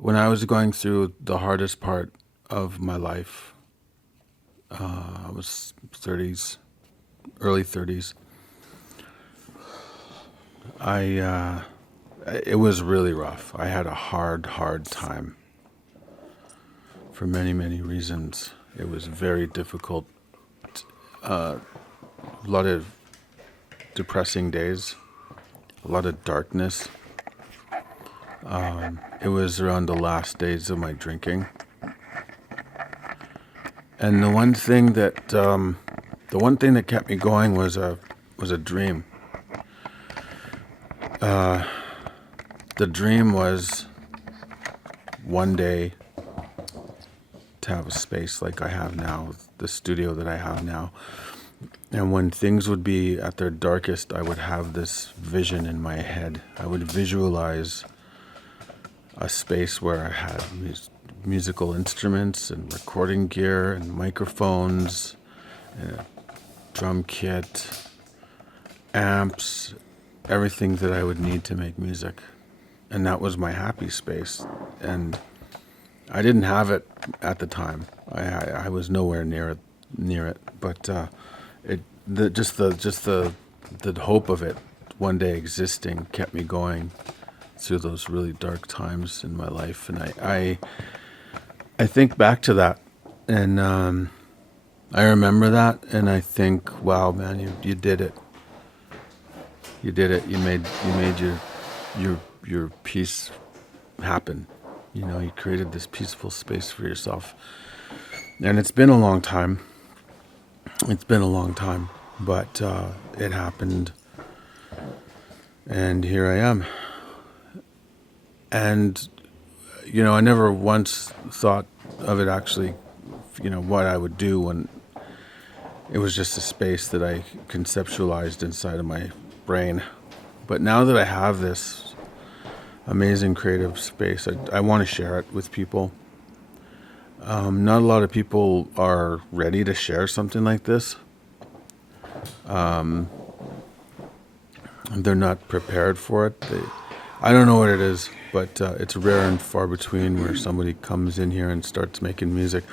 When I was going through the hardest part of my life, I was 30s, early 30s. I it was really rough. I had a hard time for many reasons. It was very difficult. A lot of depressing days, a lot of darkness. It was around the last days of my drinking, and the one thing that kept me going was a dream. The dream was one day to have a space like I have now, the studio that I have now. And when things would be at their darkest, I would have this vision in my head. I would visualize a space where I had musical instruments and recording gear and microphones, and a drum kit, amps, everything that I would need to make music. And that was my happy space. And I didn't have it at the time. I was nowhere near it. But just the hope of it one day existing kept me going through those really dark times in my life. And I think back to that, and I remember that, and I think, wow, man, you did it. You did it. You made your peace happen. You know, you created this peaceful space for yourself. And it's been a long time. But it happened. And here I am. And, you know, I never once thought of it actually, you know, what I would do when it was just a space that I conceptualized inside of my brain. But now that I have this amazing creative space, I want to share it with people. Not a lot of people are ready to share something like this. They're not prepared for it. I don't know what it is, but it's rare and far between where somebody comes in here and starts making music.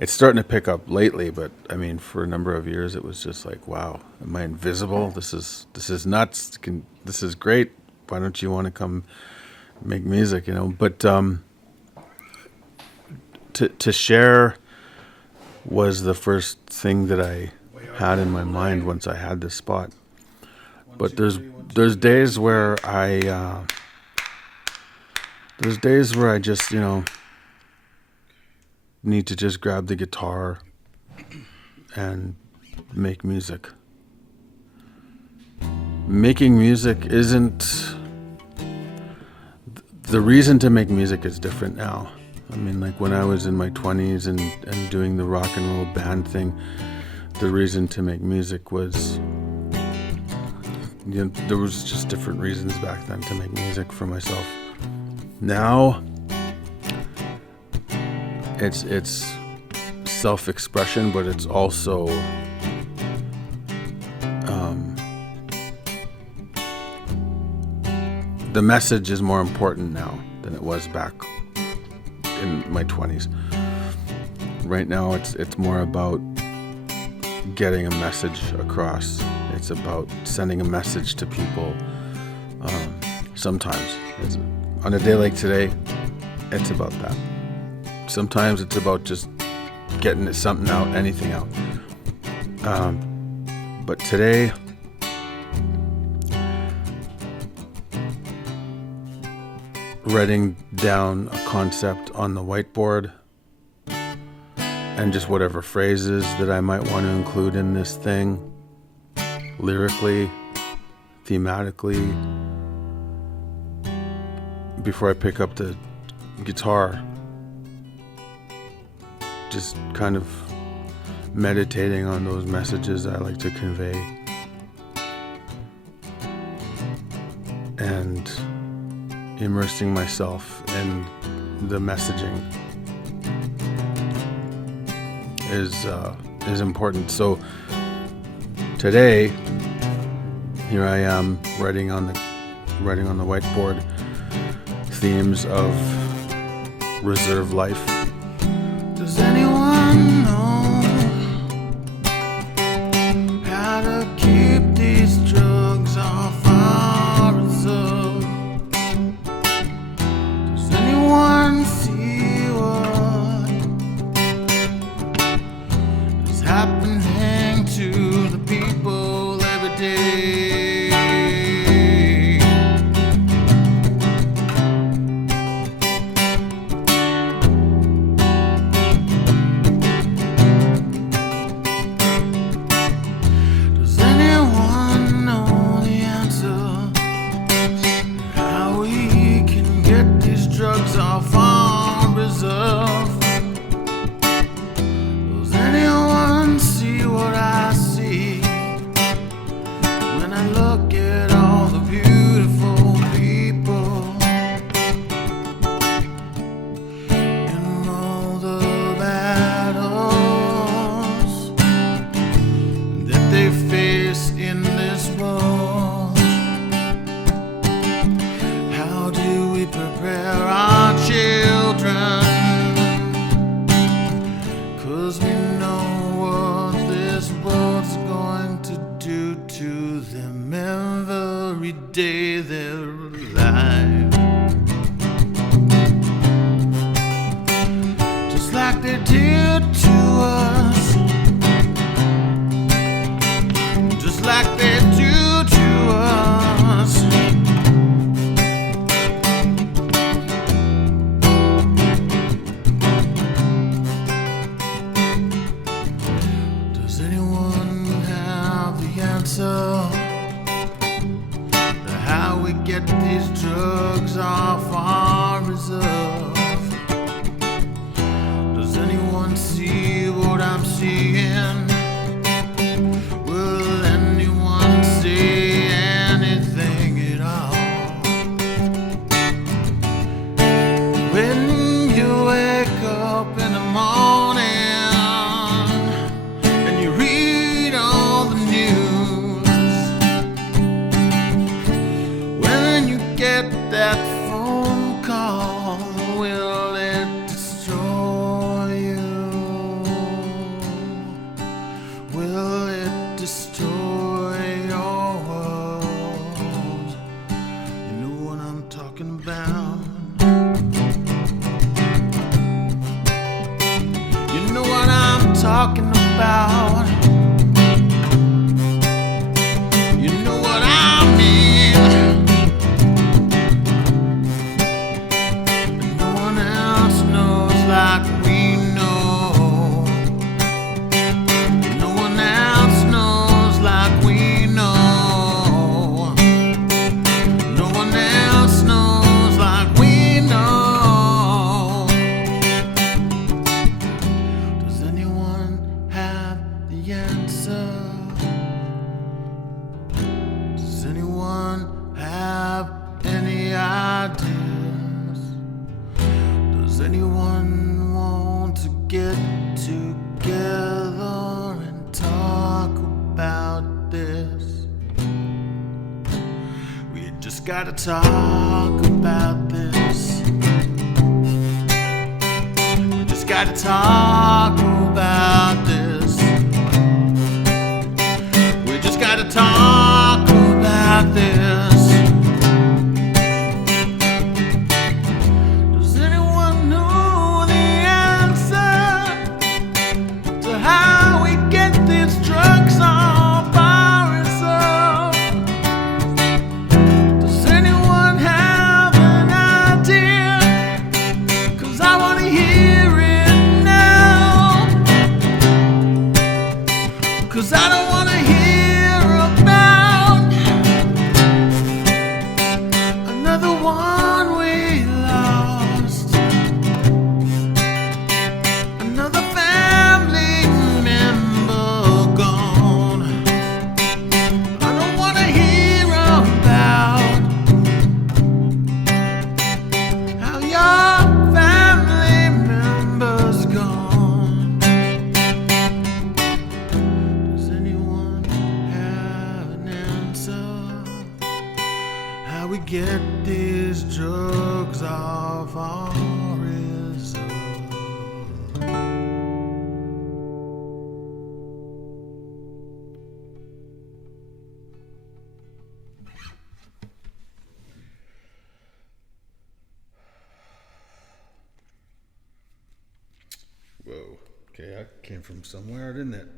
It's starting to pick up lately, but I mean, for a number of years, it was just like, wow, am I invisible? This is nuts. This is great. Why don't you want to come make music? You know, but to share was the first thing that I had in my mind once I had this spot. But there's days where I just, you know, need to just grab the guitar and make music. Making music isn't the reason to make music is different now. I mean, like when I was in my 20s and doing the rock and roll band thing, the reason to make music was, you know, there was just different reasons back then to make music for myself. Now, it's self-expression, but it's also the message is more important now than it was back in my 20s. Right now, it's more about getting a message across. It's about sending a message to people. Sometimes, on a day like today, it's about that. Sometimes it's about just getting something out, anything out. But today, writing down a concept on the whiteboard and just whatever phrases that I might want to include in this thing, lyrically, thematically, before I pick up the guitar, just kind of meditating on those messages I like to convey, and immersing myself in the messaging is important. So today, here I am writing on the whiteboard themes of reserve life. Does anyone know how to keep these drugs off our reserve? Does anyone see what is happening to the people every day? Drugs off on reserve. Does anyone see what I see when I look at all the beautiful people in all the battles that they face in this world? How do we prepare our children? 'Cause we know what this world's going to do to them every day they're alive. Just like they did to us. Just like they do to us. Does anyone have the answer to how we get these drugs off our reserve? Does anyone see what I'm seeing? Will anyone say anything at all? When you wake up in the morning, that phone call, will it destroy you? Will it destroy your world? You know what I'm talking about. You know what I'm talking about. You know what I mean. Like we know. No one else knows like we know. No one else knows like we know. Does anyone have the answer? Does anyone have any ideas? Does anyone want to get together and talk about this? We just gotta talk about this. We just gotta talk about this. We just gotta talk about this. Cause I don't wanna hear about Okay, that came from somewhere, didn't it?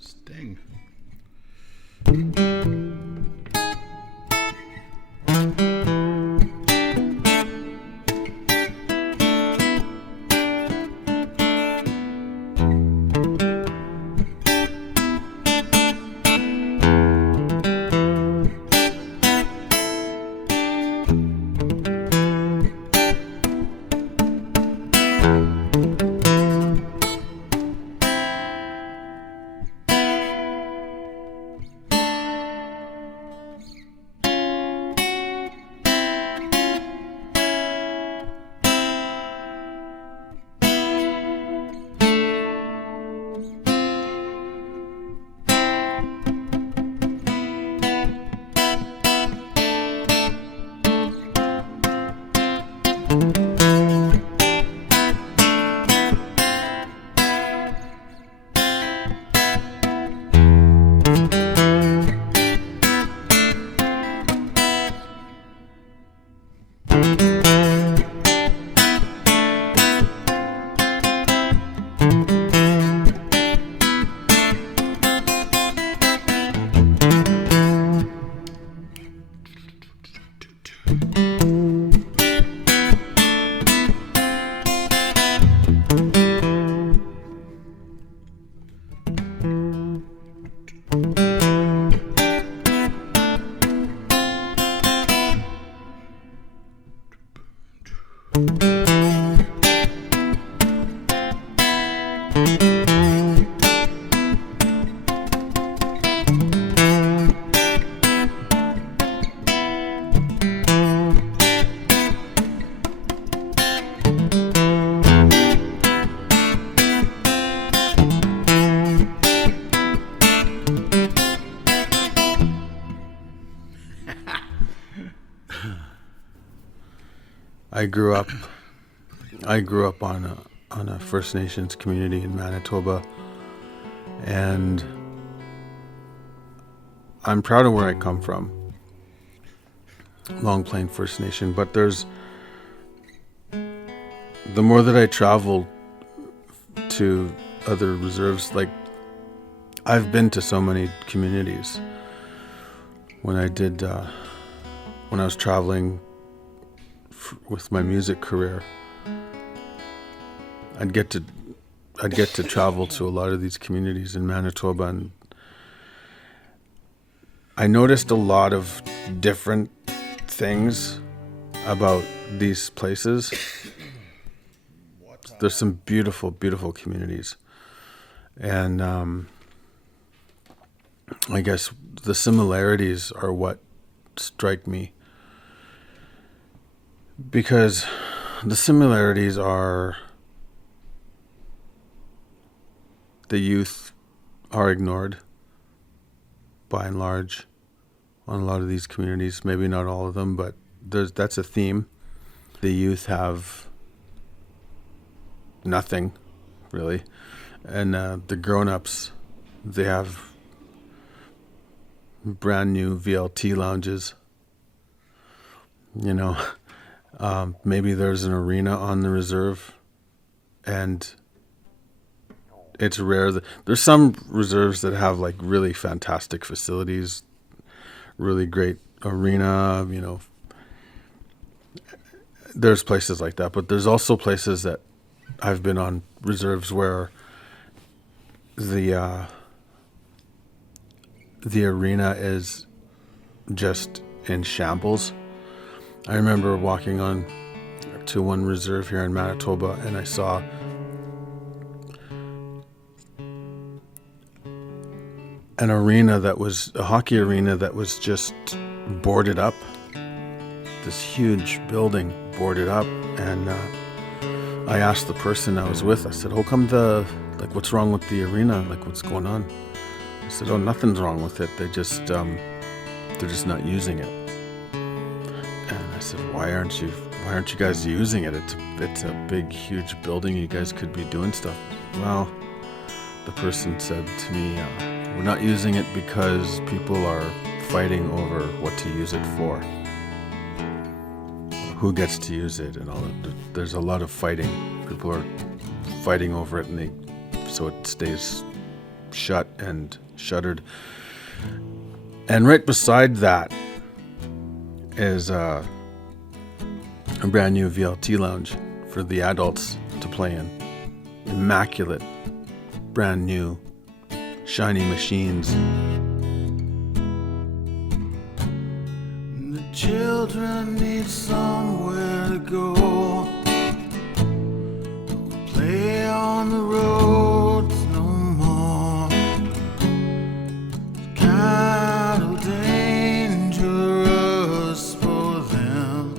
Sting. I grew up on a First Nations community in Manitoba, and I'm proud of where I come from, Long Plain First Nation. But the more that I travel to other reserves, like I've been to so many communities. When I was traveling with my music career, I'd get to travel to a lot of these communities in Manitoba, and I noticed a lot of different things about these places. There's some beautiful, beautiful communities, and I guess the similarities are what strike me, because the similarities are the youth are ignored by and large on a lot of these communities. Maybe not all of them, but that's a theme. The youth have nothing, really. And the grown-ups, they have brand new VLT lounges. You know, maybe there's an arena on the reserve, and it's rare that there's some reserves that have like really fantastic facilities, really great arena, there's places like that, but there's also places that I've been on reserves where the arena is just in shambles. I remember walking on to one reserve here in Manitoba, and I saw an arena that was a hockey arena that was just boarded up. This huge building boarded up, and I asked the person I was with, I said, "How come what's wrong with the arena? Like, what's going on?" I said, "Oh, nothing's wrong with it. They're just not using it." And I said, "Why aren't you guys using it? It's a big, huge building. You guys could be doing stuff." Well, the person said to me, "We're not using it because people are fighting over what to use it for, who gets to use it, and all that. There's a lot of fighting. People are fighting over it, and so it stays shut and shuttered." And right beside that is a brand new VLT lounge for the adults to play in. Immaculate, brand new, shiny machines. The children need somewhere to go. Don't play on the roads no more. It's kind of dangerous for them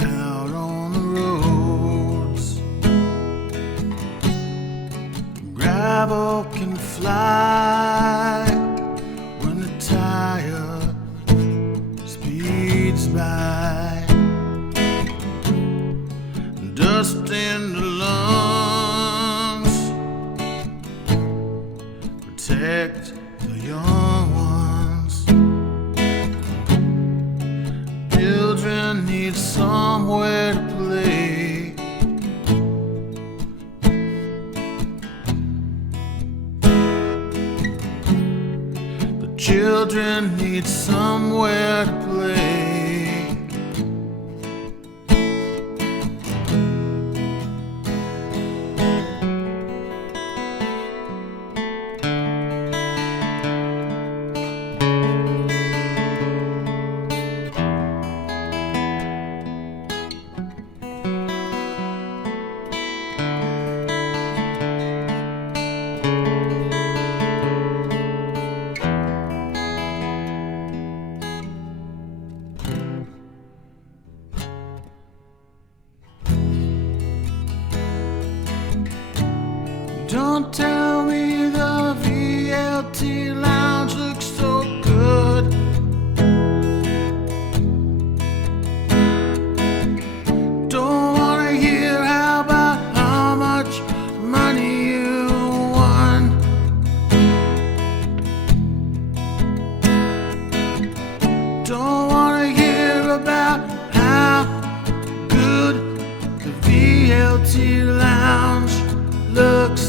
out on the roads. Gravel can fly when the tire speeds by. Dust in the lungs, protect the young ones. Children need somewhere to play. The children need somewhere to play. Don't tell me the VLT lounge looks so good. Don't wanna hear about how much money you won. Don't wanna hear about how good the VLT lounge looks.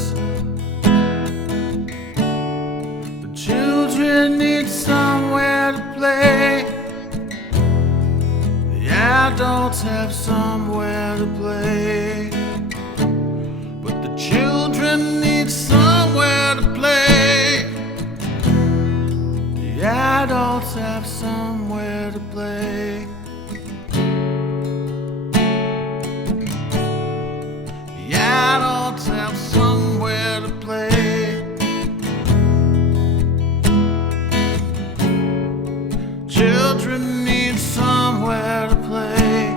The children need somewhere to play. The adults have somewhere to play. But the children need somewhere to play. The adults have somewhere to play. The adults have somewhere to play. Children need somewhere to play.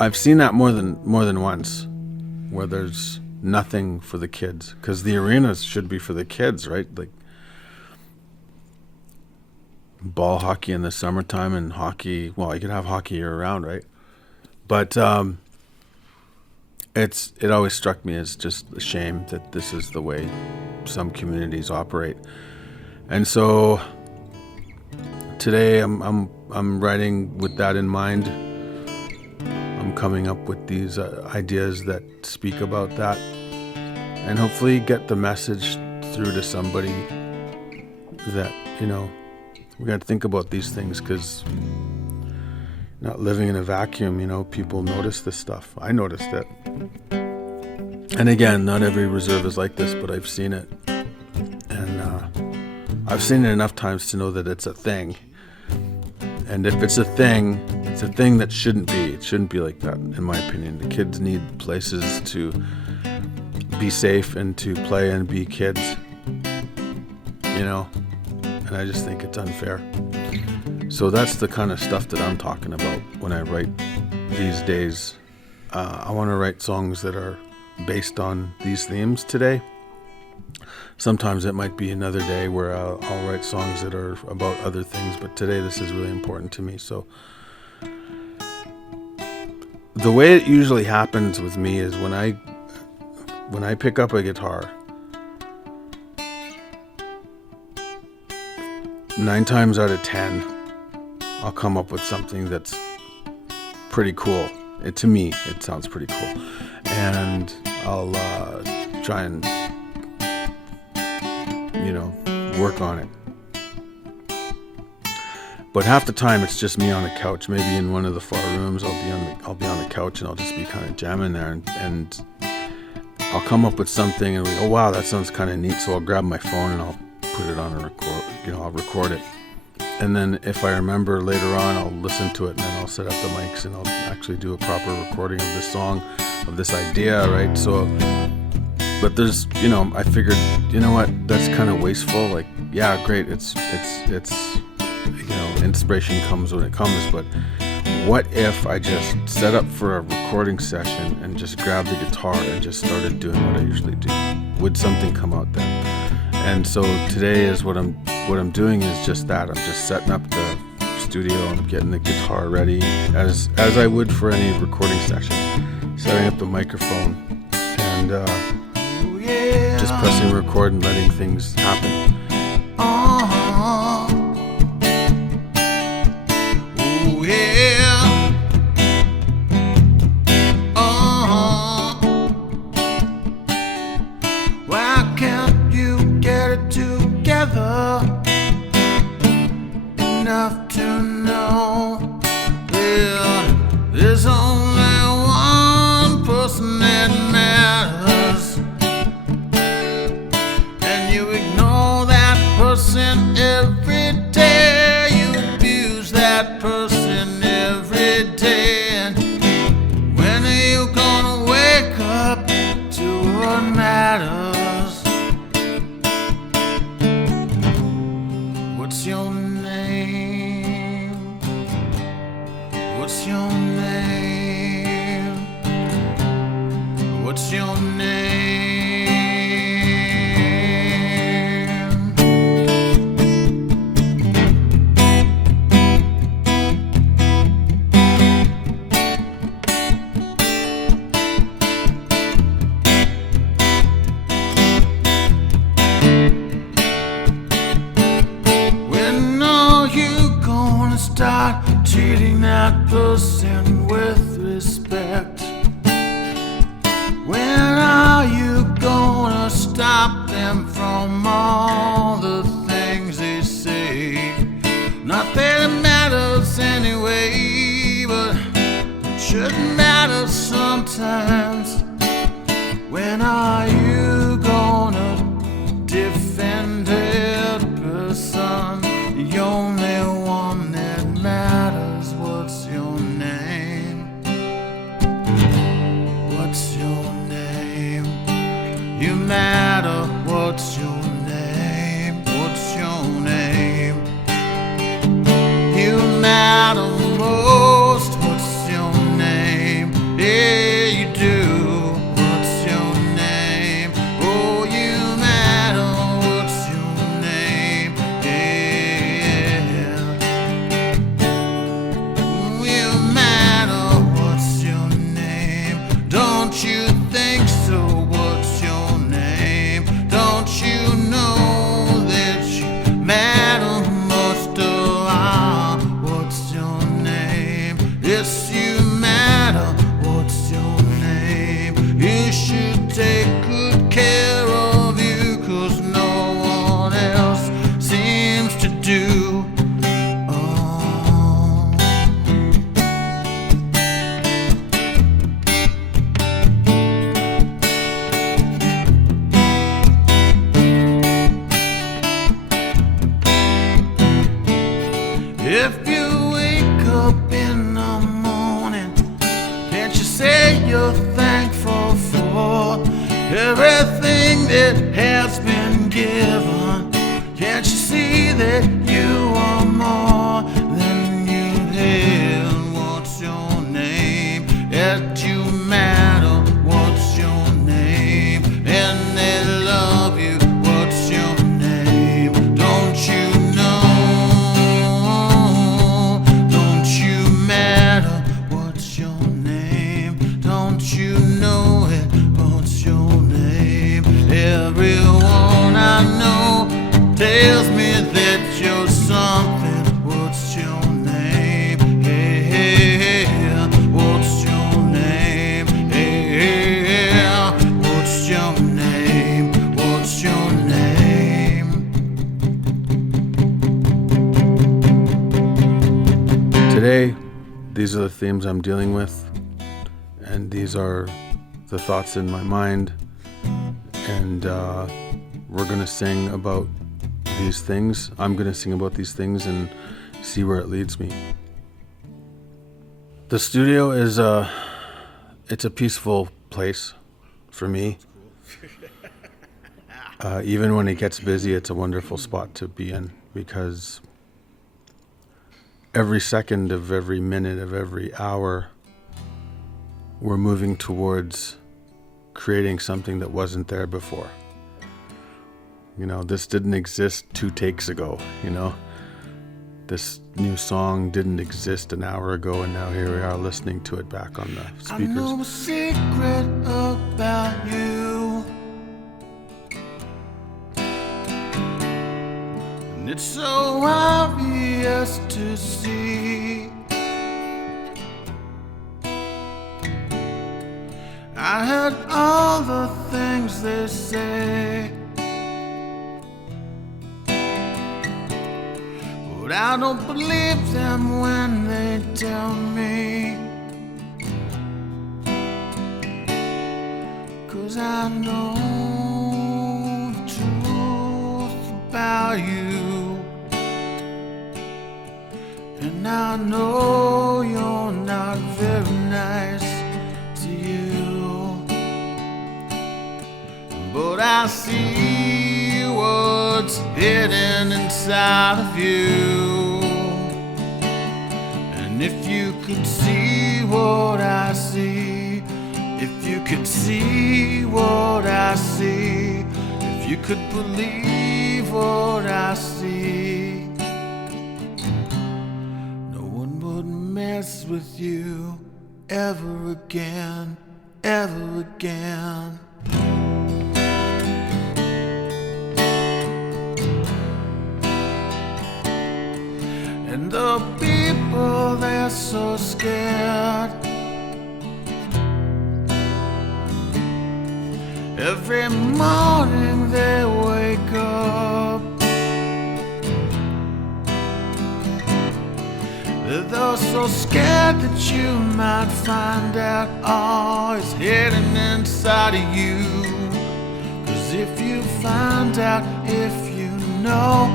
I've seen that more than once, where there's nothing for the kids, because the arenas should be for the kids, right? Like ball hockey in the summertime and hockey. Well, you could have hockey year round, right? But it always struck me as just a shame that this is the way some communities operate. And so today I'm writing with that in mind. I'm coming up with these ideas that speak about that, and hopefully get the message through to somebody that, we got to think about these things, because not living in a vacuum, people notice this stuff. I noticed it. And again, not every reserve is like this, but I've seen it. And I've seen it enough times to know that it's a thing. And if it's a thing that shouldn't be. It shouldn't be like that, in my opinion. The kids need places to be safe and to play and be kids, and I just think it's unfair. So that's the kind of stuff that I'm talking about when I write these days. I want to write songs that are based on these themes today. Sometimes it might be another day where I'll write songs that are about other things, but today this is really important to me. So the way it usually happens with me is when I pick up a guitar, 9 times out of 10, I'll come up with something that's pretty cool. To me, it sounds pretty cool. And I'll try and, work on it. But half the time it's just me on the couch. Maybe in one of the far rooms, I'll be on the couch and I'll just be kind of jamming there, and I'll come up with something and we go, wow, that sounds kind of neat. So I'll grab my phone and I'll put it on a record. I'll record it. And then if I remember later on, I'll listen to it, and then I'll set up the mics and I'll actually do a proper recording of this song, of this idea, right? So, but there's, I figured, what, that's kind of wasteful. Like, yeah, great. It's inspiration comes when it comes, but what if I just set up for a recording session and just grabbed the guitar and just started doing what I usually do? Would something come out then? And so today is what I'm doing is just that. I'm just setting up the studio. I'm getting the guitar ready as I would for any recording session. Setting up the microphone and just pressing record and letting things happen. Why can't you get it together enough to know there's only one person that matters, and you ignore that person every day, you abuse that person every day, and when are you gonna wake up to what matters? What's your name? What's your name? What's your name? When are you gonna start treating that person with respect? When are you gonna stop them from all the things they say? Not that it matters anyway, but it should matter sometimes. When are you gonna defend that person? The only one that matters. What's your name? What's your name? You matter. What's your name? What's your name? You matter most. What's your name? Yeah, you do. What's your name? so what's your name? Don't you know that you matter most of all? What's your name? Yes, you matter. What's your name? You should take good care of you, 'cause no one else seems to do. If you wake up in the morning, can't you say you're thankful for everything that has been given? Can't you see that you are more than you had? What's your name? That you matter. What's your name? And they love you. What's your name? Don't you know? Don't you matter? What's your name? Don't you know it? What's your name? Everyone I know tells me that you're something. What's your name? Hey, hey, hey. What's your name? Hey, hey, hey. What's your name? What's your name? Today, these are the themes I'm dealing with, and these are the thoughts in my mind, and we're going to sing about these things. I'm going to sing about these things and see where it leads me. The studio is it's a peaceful place for me. Even when it gets busy, it's a wonderful spot to be in, because every second of every minute of every hour, we're moving towards creating something that wasn't there before. You know, this didn't exist 2 takes ago, you know. This new song didn't exist an hour ago, and now here we are listening to it back on the I know a speakers. secret about you, and it's so obvious to see. I heard all the things they say, but I don't believe them when they tell me, 'cause I know the truth about you, and I know you're not very nice to you, but I see what's hidden inside of you. And if you could see what I see, if you could see what I see, if you could believe what I see, no one would mess with you ever again, ever again. And the people, they're so scared. Every morning they wake up, they're so scared that you might find out all is hidden inside of you. 'Cause if you find out, if you know,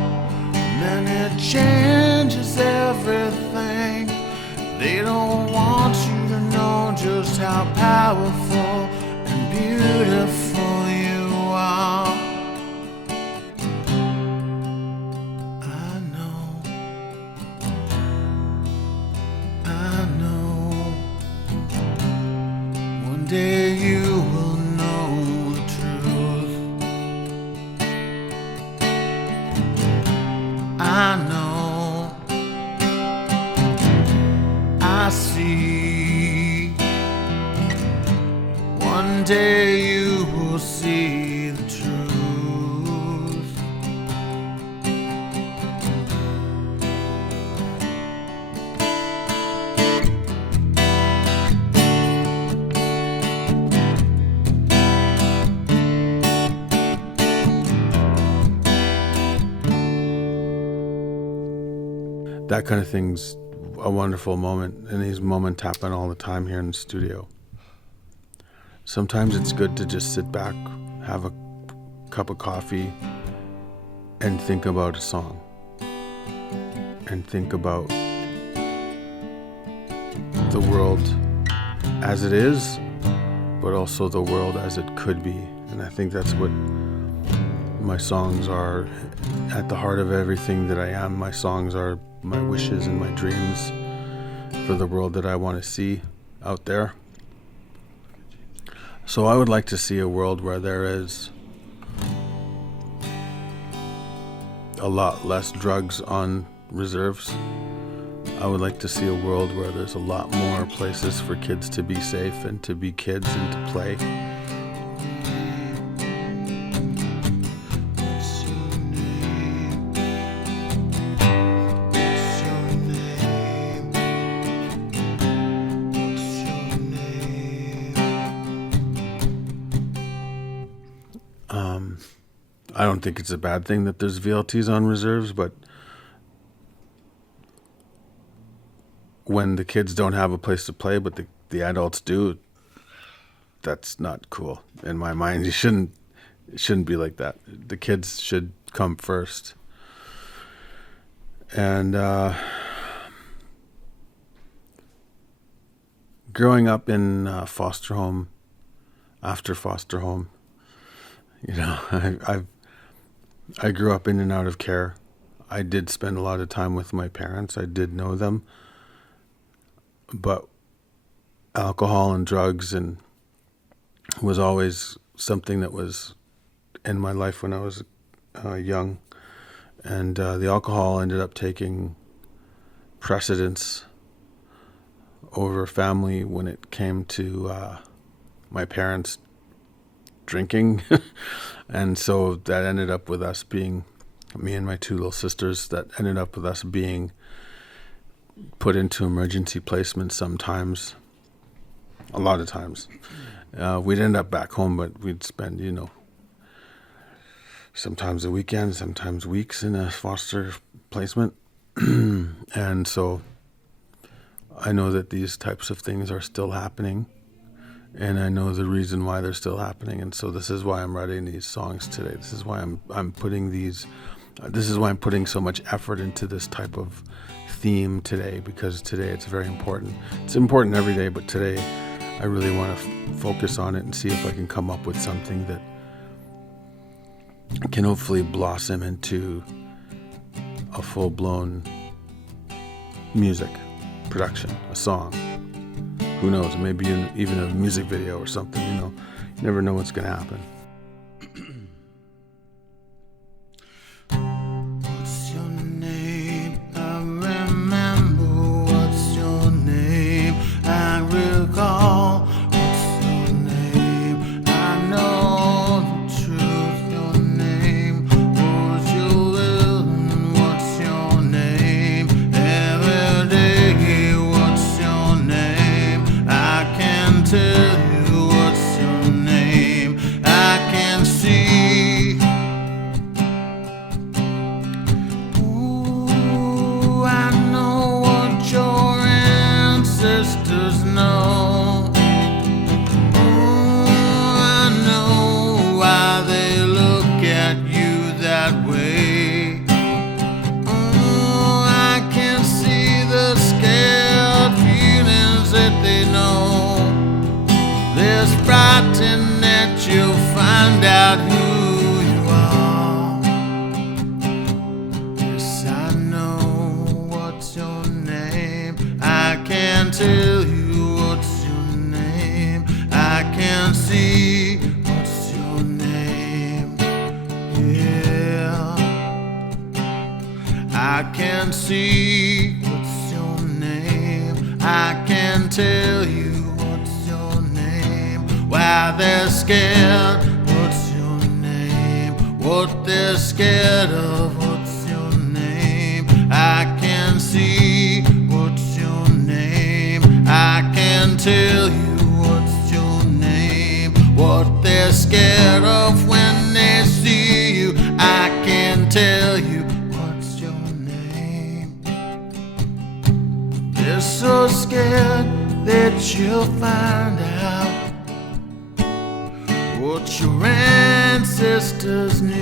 then it changes everything. They don't want you to know just how powerful and beautiful you are. I know, one day you will know the truth. I know, I see. One day you will see the truth. That kind of thing's a wonderful moment, and these moments happen all the time here in the studio. Sometimes it's good to just sit back, have a cup of coffee, and think about a song. And think about the world as it is, but also the world as it could be. And I think that's what my songs are. At the heart of everything that I am, my songs are my wishes and my dreams for the world that I want to see out there. So I would like to see a world where there is a lot less drugs on reserves. I would like to see a world where there's a lot more places for kids to be safe and to be kids and to play. I don't think it's a bad thing that there's VLTs on reserves, but when the kids don't have a place to play, but the adults do, that's not cool. In my mind, it shouldn't be like that. The kids should come first. And growing up in foster home, after foster home, you know, I grew up in and out of care. I did spend a lot of time with my parents. I did know them. But alcohol and drugs and was always something that was in my life when I was young. And the alcohol ended up taking precedence over family when it came to my parents drinking. And so that ended up with us being, me and my two little sisters, that ended up with us being put into emergency placement sometimes, a lot of times. We'd end up back home, but we'd spend, you know, sometimes a weekend, sometimes weeks in a foster placement. And so I know that these types of things are still happening, and I know the reason why they're still happening. And so this is why I'm writing these songs today. This is why I'm putting these, this is why I'm putting so much effort into this type of theme today, because today it's very important. It's important every day, but today I really want to focus on it and see if I can come up with something that can hopefully blossom into a full-blown music production, a song. Who knows, maybe even a music video or something, you know. You never know what's going to happen. What's your name? I remember. What's your name? I recall. What's your name? I know the truth. Your name. What's your will? What's your name? Every day. What's your name? I can tell you what's your name. I can see. Ooh, I know what your ancestors know. Ooh, I know why they look at you that way. Ooh, I can see the scared feelings that they know. They're frightened that you'll find out who you are. Yes, I know what's your name. I can tell you what's your name. I can see what's your name. Yeah, I can see what's your name. I can tell you what's your name. Why they're scared. what they're scared of. What's your name? I can see. What's your name? I can tell you. What's your name? What they're scared of when they see you. I can tell you. What's your name? They're so scared that you'll find out what your ancestors knew.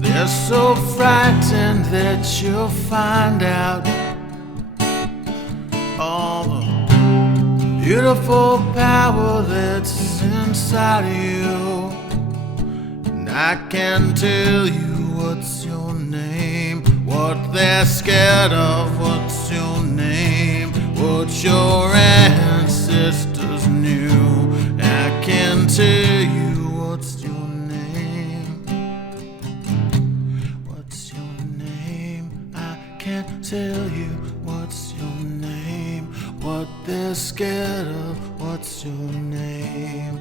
They're so frightened that you'll find out all the beautiful power that's inside of you. And I can tell you what's your name, what they're scared of. What's your name? What your ancestors knew. I can tell you what's your name. What's your name? I can tell you what's your name. What they're scared of. What's your name?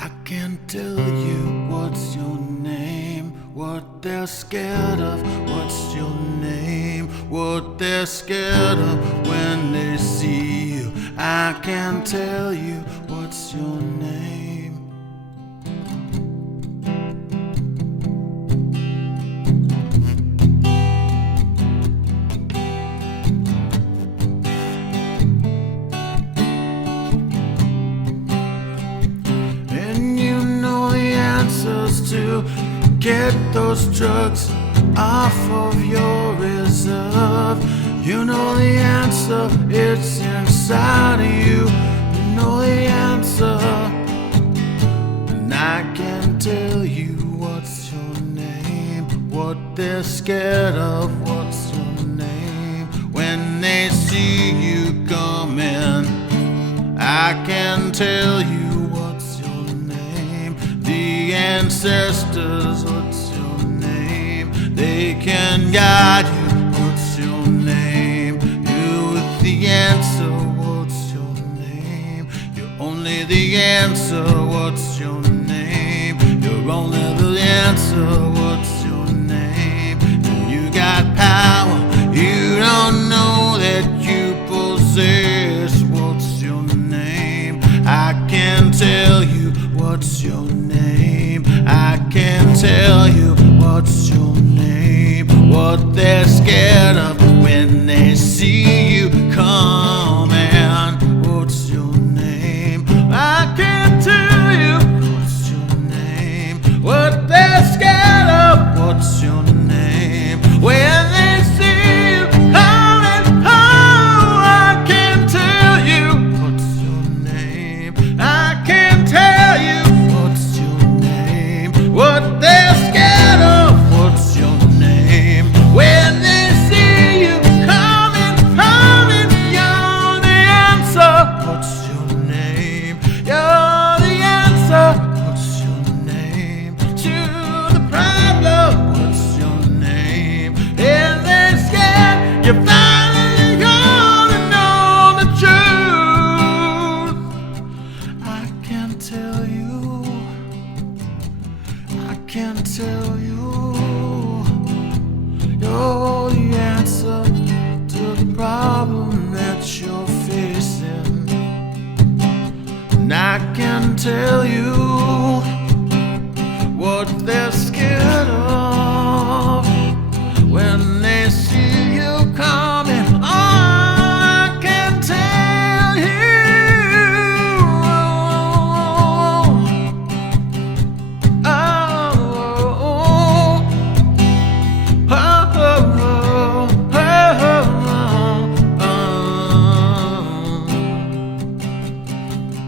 I can tell you what's your name, what they're scared of. What's your name? What they're scared of when they see you. I can tell you what's your name. And you know the answers to get those drugs off of your reserve. You know the answer, it's inside of you. You know the answer. And I can tell you what's your name, what they're scared of. What's your name? When they see you coming, I can tell you what's your name. The ancestors, what's your name? They can guide you. What's your name? You with the answer. What's your name? You're only the answer. What's your name? You're only the answer. What's your name? And you got power you don't know that you possess. What's your name? I can tell you what's your name. I can tell you what's your name. What they're scared of when they see you coming. What's your name? I can tell you what's your name. What they're scared of. What's your name? When they see you coming. Oh, I can tell you what's your name. I can tell you what's your name. What they're scared of. What's your name? When they see you coming, coming, you're the answer. What's your name? You're the answer. What's your name? To the problem. What's your name? Is they scared? You're finally gonna know the truth. I can tell you. I can tell you. You're the answer to the problem that you're facing. And I can tell you what they're scared of when they see you coming. Oh, I can tell you.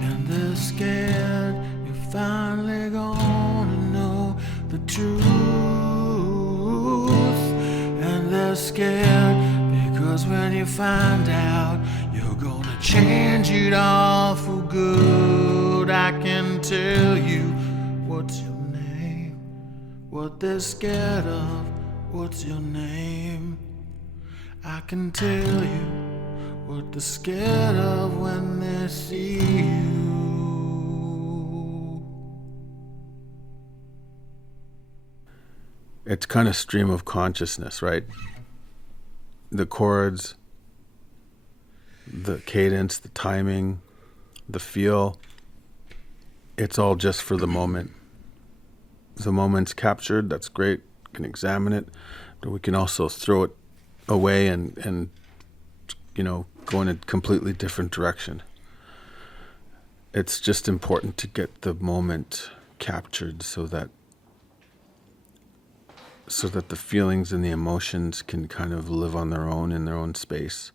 And they're scared you're finally gonna know the truth. And they're scared because 'Cause when you find out, you're gonna change it all for good. I can tell you what's your name, what they're scared of, what's your name. I can tell you what they're scared of when they see you. It's kind of stream of consciousness, right? The chords, the cadence, the timing, the feel, it's all just for the moment. The moment's captured, that's great, we can examine it, but we can also throw it away and go in a completely different direction. It's just important to get the moment captured so that the feelings and the emotions can kind of live on their own in their own space.